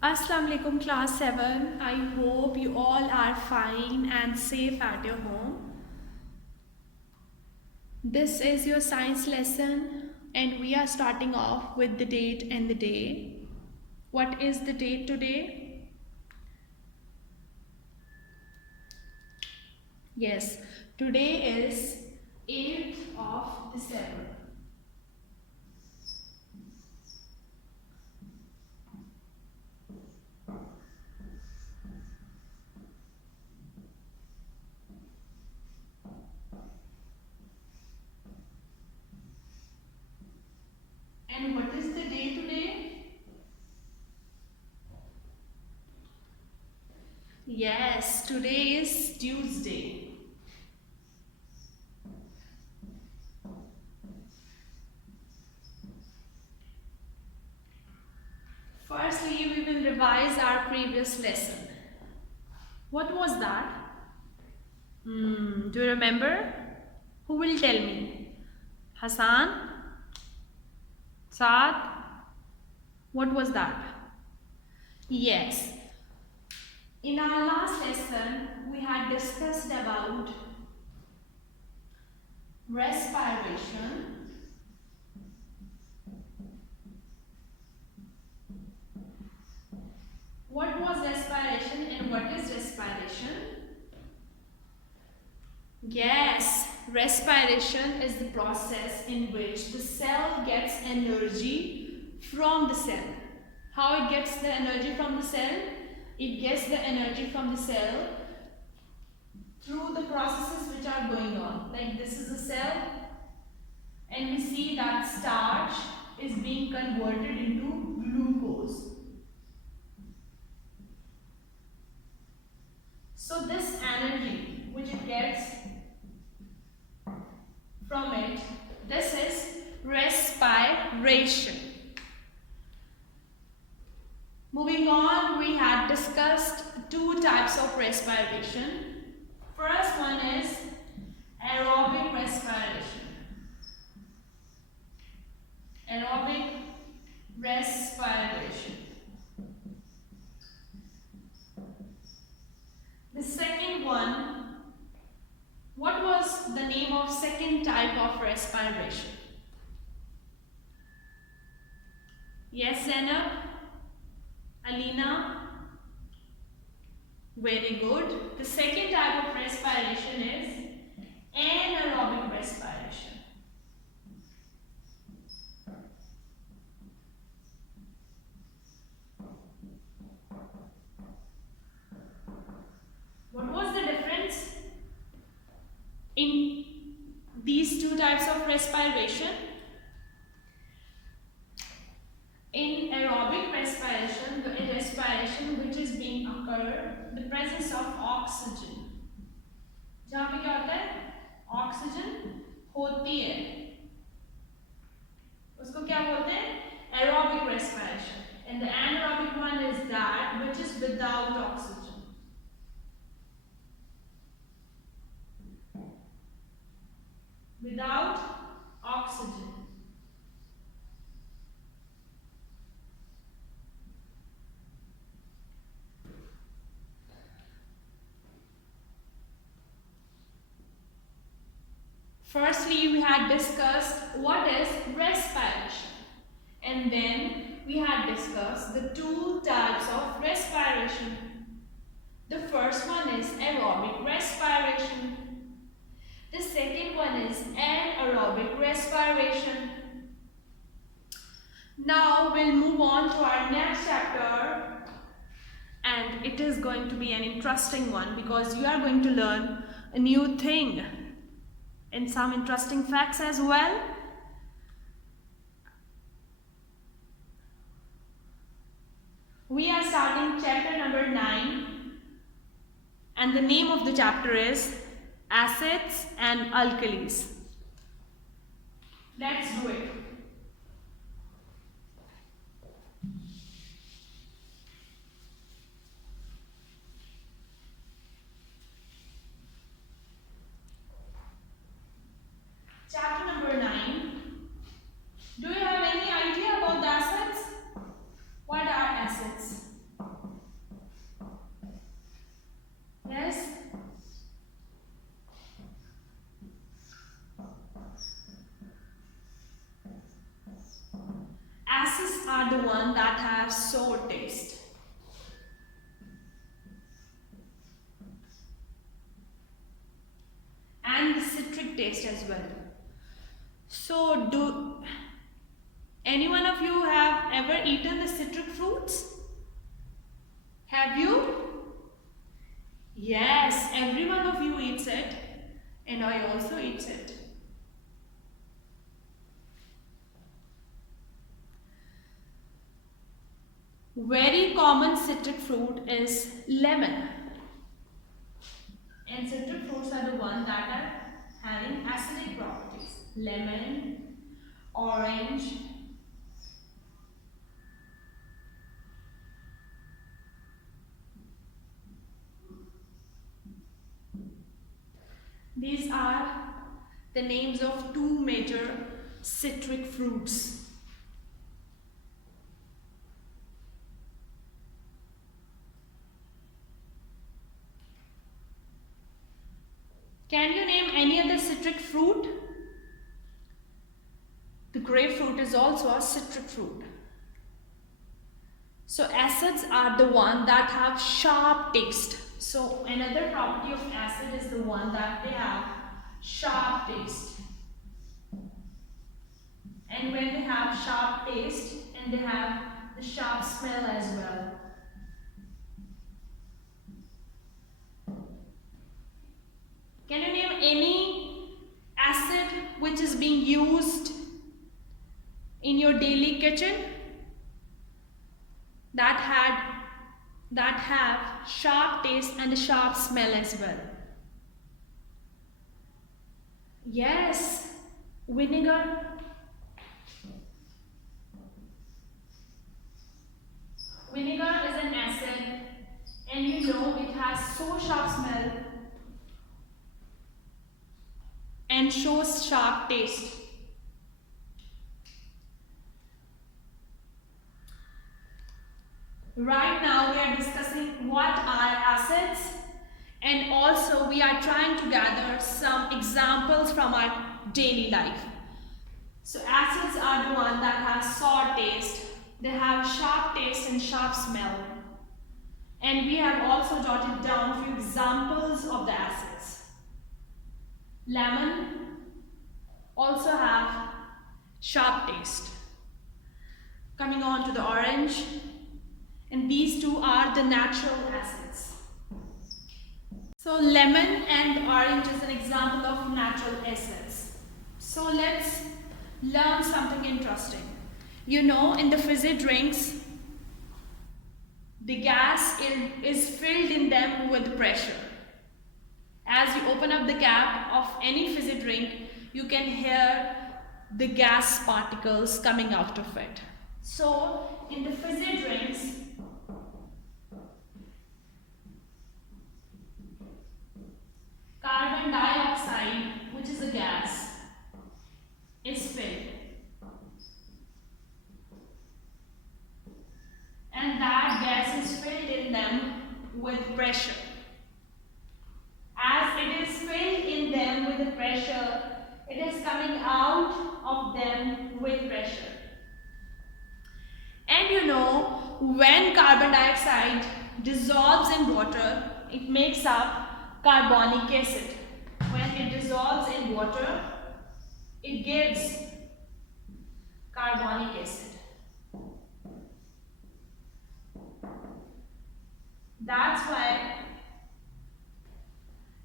Assalamu alaikum class 7. I hope you all are fine and safe at your home. This is your science lesson and we are starting off with the date and the day. What is the date today? Yes, today is 8th of December. And what is the day today? Yes, today is Tuesday. Firstly, we will revise our previous lesson. What was that? Do you remember? Who will tell me? Hassan? Saad? What was that? Yes. In our last lesson, we had discussed about respiration, what was respiration and what is respiration? Yes, respiration is the process in which the cell gets energy from the cell. How it gets the energy from the cell? It gets the energy from the cell through the processes which are going on. Like this is a cell and we see that starch is being converted into glucose. So this energy which it gets from it, this is respiration. Moving on, we had discussed two types of respiration. First one is aerobic respiration. Aerobic respiration. The second one, what was the name of second type of respiration? Yes, Zainab? Alina? Very good. The second type of respiration is anaerobic respiration. What was the difference in these two types of respiration? In aerobic respiration, the respiration which is being occurred, the presence of oxygen. जहाँ पे क्या होता है? Oxygen होती है, उसको क्या बोलते हैं? Aerobic respiration. And the anaerobic one is that which is without oxygen. Without oxygen. Firstly, we had discussed what is respiration, and then we had discussed the two types of respiration. The first one is aerobic respiration. The second one is anaerobic respiration. Now we'll move on to our next chapter, and it is going to be an interesting one because you are going to learn a new thing and some interesting facts as well. We are starting chapter number 9, and the name of the chapter is Acids and Alkalis. Let's do it. Chapter number 9. Do you have any idea about the acids? What are acids? one that have sour taste. And the citric taste as well. So do any one of you have ever eaten the citric fruits? Have you? Yes, every one of you eats it, and I also eat it. Very common citric fruit is lemon. And citric fruits are the ones that are having acidic properties. Lemon, orange, these are the names of two major citric fruits. Can you name any other citric fruit? The grapefruit is also a citric fruit. So acids are the one that have sharp taste. So another property of acid is the one that they have sharp taste. And when they have sharp taste and they have the sharp smell as well. Can you name any acid which is being used in your daily kitchen that have sharp taste and a sharp smell as well? Yes, vinegar. Vinegar is an acid, and you know it has so sharp smell and shows sharp taste. Right now we are discussing what are acids, and also we are trying to gather some examples from our daily life. So acids are the one that have sour taste. They have sharp taste and sharp smell. And we have also jotted down a few examples of the acids. Lemon also have sharp taste. Coming on to the orange, and these two are the natural acids. So lemon and orange is an example of natural acids. So let's learn something interesting. You know, in the fizzy drinks, the gas is filled in them with pressure. As you open up the cap of any fizzy drink, you can hear the gas particles coming out of it. So, in the fizzy drinks, carbon dioxide, which is a gas, is filled. And that gas is filled in them with pressure. As it is filled in them with the pressure, it is coming out of them with pressure. And you know, when carbon dioxide dissolves in water, it makes up carbonic acid. When it dissolves in water, it gives carbonic acid. That's why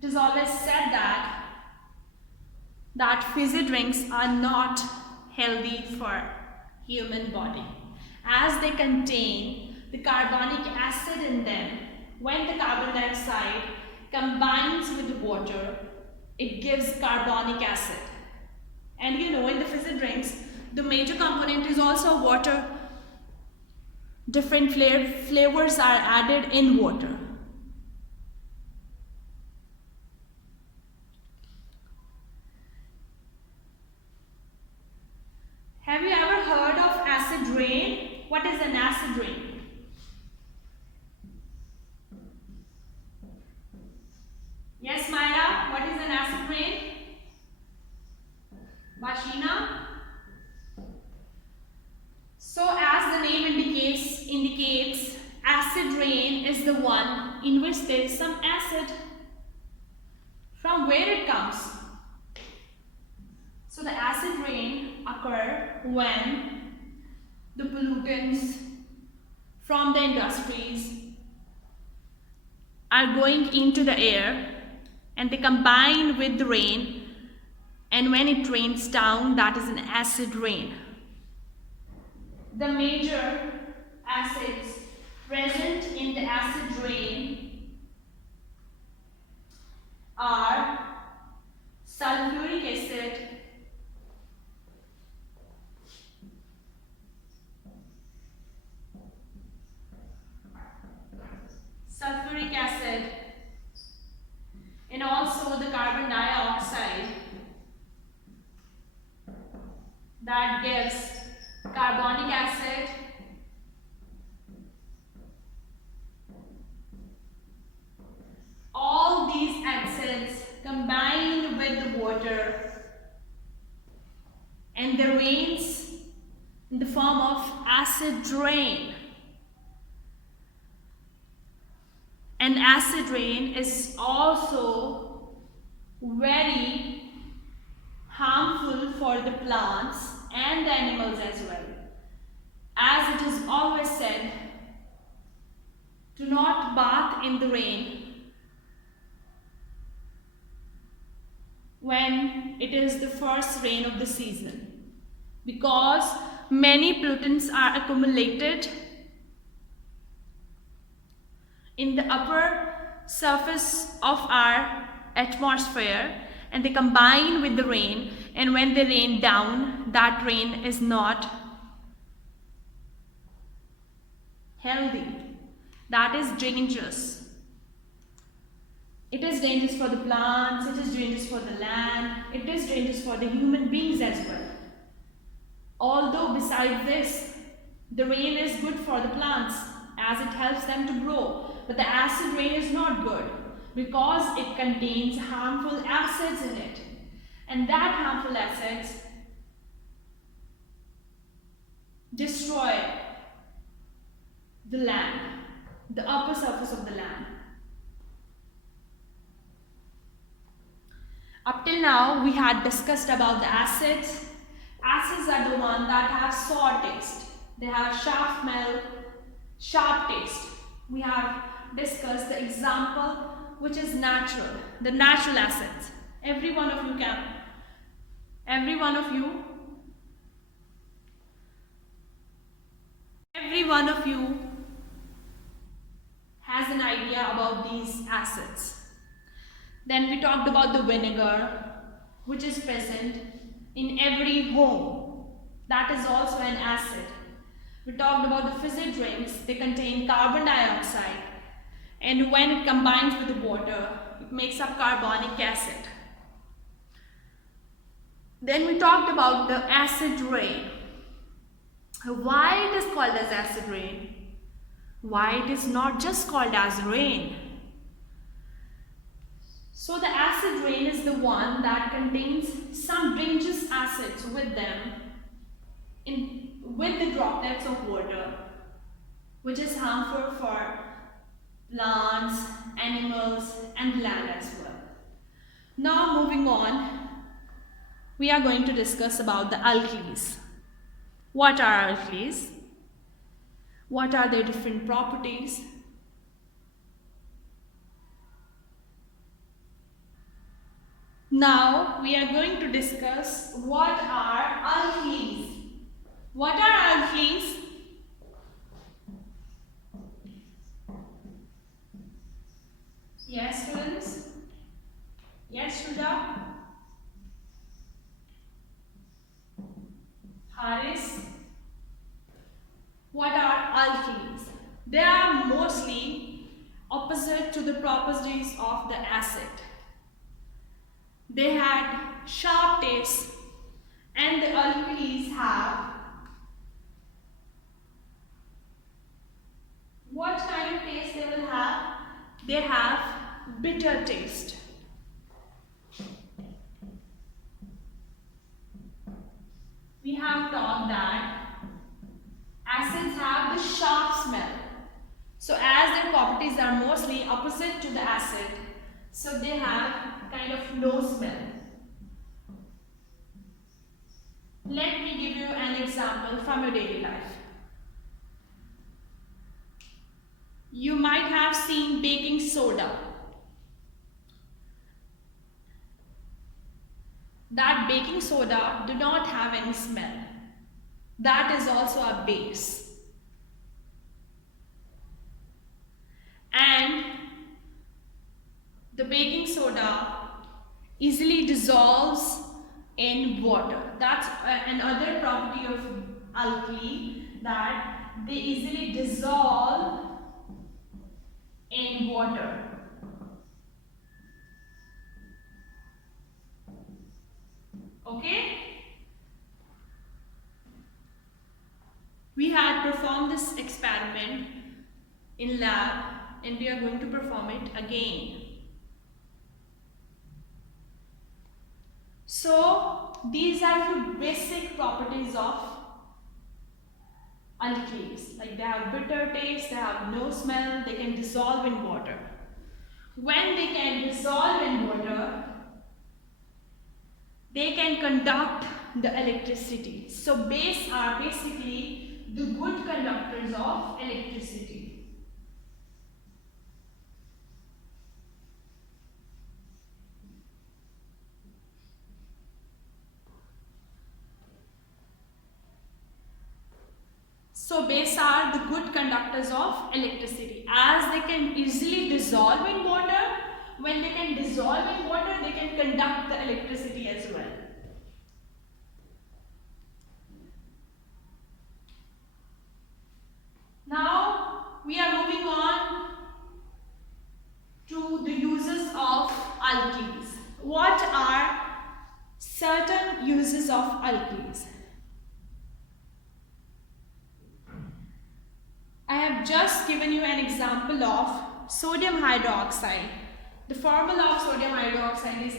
it is always said that fizzy drinks are not healthy for human body, as they contain the carbonic acid in them. When the carbon dioxide combines with water, it gives carbonic acid. And you know, in the fizzy drinks, the major component is also water. Different flavors are added in water. Have you ever heard of acid rain? What is an acid rain? Yes, Myra, what is an acid rain? Bashina? So as the name indicates, acid rain is the one in which there is some acid. From where it comes? So the acid rain occur when the pollutants from the industries are going into the air and they combine with the rain, and when it rains down, that is an acid rain. The major acids present in the acid rain are sulfuric acid, and also the carbon dioxide that gives carbonic acid, all these acids combine with the water and the rains in the form of acid rain. And acid rain is also very harmful for the plants and the animals as well. As it is always said, do not bath in the rain when it is the first rain of the season, because many pollutants are accumulated in the upper surface of our atmosphere and they combine with the rain, and when they rain down, that rain is not healthy. That is dangerous. It is dangerous for the plants, it is dangerous for the land, it is dangerous for the human beings as well. Although besides this, the rain is good for the plants as it helps them to grow. But the acid rain is not good because it contains harmful acids in it. And that harmful acids destroy the land, the upper surface of the land. Up till now, we had discussed about the acids. Acids are the ones that have sour taste. They have sharp smell, sharp taste. We have discussed the example which is natural, the natural acids. Every one of you has an idea about these acids. Then we talked about the vinegar, which is present in every home. That is also an acid. We talked about the fizzy drinks. They contain carbon dioxide, and when it combines with the water, it makes up carbonic acid. Then we talked about the acid rain. Why it is called as acid rain? Why it is not just called as rain? So the acid rain is the one that contains some dangerous acids with them, with the droplets of water, which is harmful for plants, animals, and land as well. Now moving on, we are going to discuss about the alkalis. What are alkalis? What are their different properties? Now we are going to discuss what are alkalis. What are alkalis? Yes, students? Yes, Shuja? Haris? What are alkalis? They are mostly opposite to the properties of the acid. They had sharp taste, and the alkalis have what kind of taste they will have? They have bitter taste. We have talked that acids properties are mostly opposite to the acid, so they have kind of no smell. Let me give you an example from your daily life. You might have seen baking soda. That baking soda do not have any smell. That is also a base. And the baking soda easily dissolves in water. That's another property of alkali, that they easily dissolve in water. Okay? We had performed this experiment in lab and we are going to perform it again. So these are few basic properties of alkalis. Like they have bitter taste, they have no smell, they can dissolve in water. When they can dissolve in water, they can conduct the electricity. So bases are basically the good conductors of electricity. So bases are the good conductors of electricity, as they can easily dissolve in water. When they can dissolve in water, they can conduct the electricity as well. Now we are moving on to the uses of alkalis. What are certain uses of alkalis? I have just given you an example of sodium hydroxide. The formula of sodium hydroxide is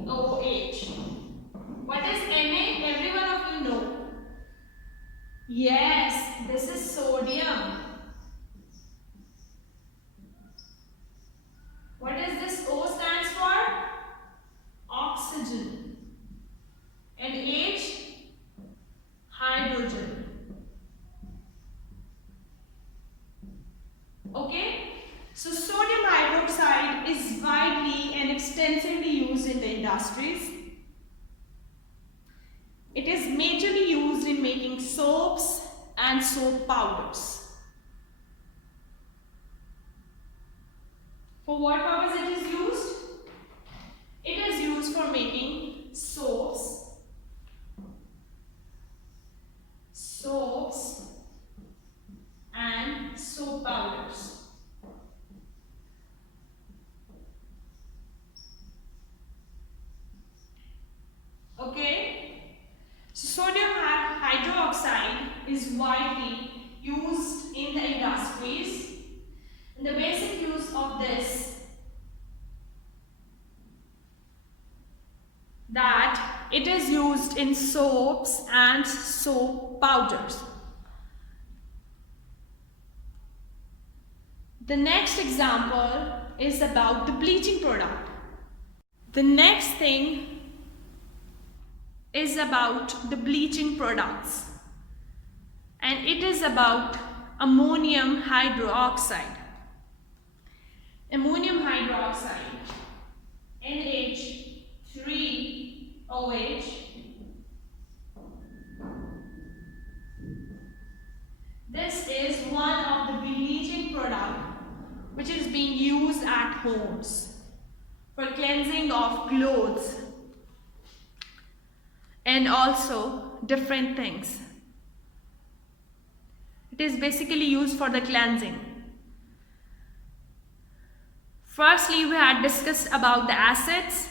NaOH. What is Na? Every one of you know. Yes, this is sodium. What does this O stands for? Oxygen. And H? Hydrogen. Okay, so sodium hydroxide is widely and extensively used in the industries. It is majorly used in making soaps and soap powders. For what purpose it is used? It is used for making soaps, and soap powders. Okay, so sodium hydroxide is widely used in the industries. And the basic use of this, that it is used in soaps and soap powders. The next example is about the bleaching product. The next thing is about the bleaching products, and it is about ammonium hydroxide. Ammonium hydroxide, NH3OH, this is one of the bleaching product which is being used at homes for cleansing of clothes and also different things. It is basically used for the cleansing. Firstly, we had discussed about the acids,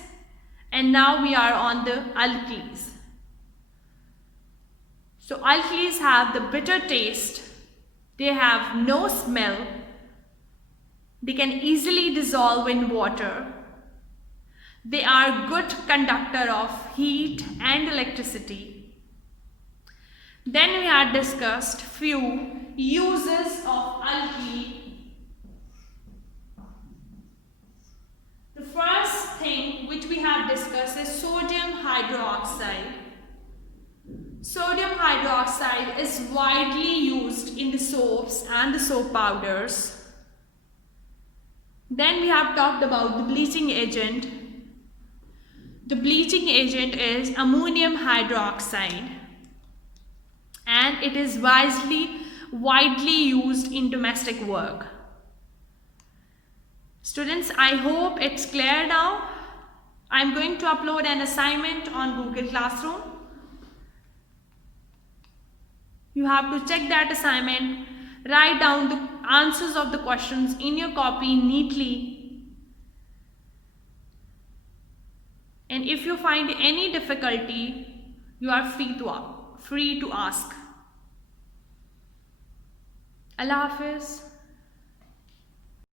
and now we are on the alkalis. So alkalis have the bitter taste, they have no smell, they can easily dissolve in water, they are good conductor of heat and electricity. Then we had discussed few uses of alkali first thing which we have discussed is sodium hydroxide. Sodium hydroxide is widely used in the soaps and the soap powders. Then we have talked about the bleaching agent. The bleaching agent is ammonium hydroxide, and it is widely used in domestic work. Students, I hope it's clear now. I'm going to upload an assignment on Google Classroom. You have to check that assignment, write down the answers of the questions in your copy neatly. And if you find any difficulty, you are free to ask. Allah Hafiz.